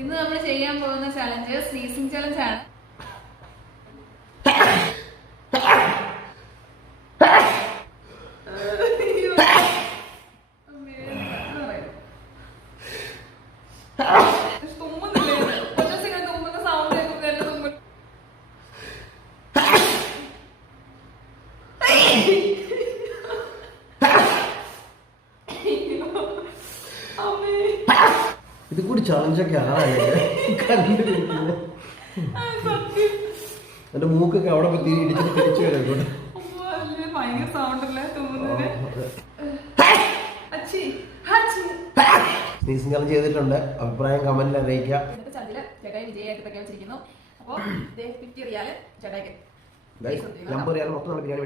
ഇന്ന് നമ്മൾ ചെയ്യാൻ പോകുന്ന ചലഞ്ച് സ്നീസിംഗ് ചലഞ്ച് ആണ്. ഇത് കൂടി ചലഞ്ചൊക്കെ എന്റെ മൂക്കൊക്കെ അവിടെ ഇടിച്ചിട്ട് തിരിച്ചു വരാം. സ്നീസിംഗ് ചലഞ്ച് ചെയ്തിട്ടുണ്ട്. അഭിപ്രായം കമന്റിൽ അറിയിക്കുക. വിജയായിട്ട് പ്രഖ്യാപിച്ചിരിക്കുന്നു. അപ്പോൾ നമ്പർ മൊത്തം ബിരിയാണി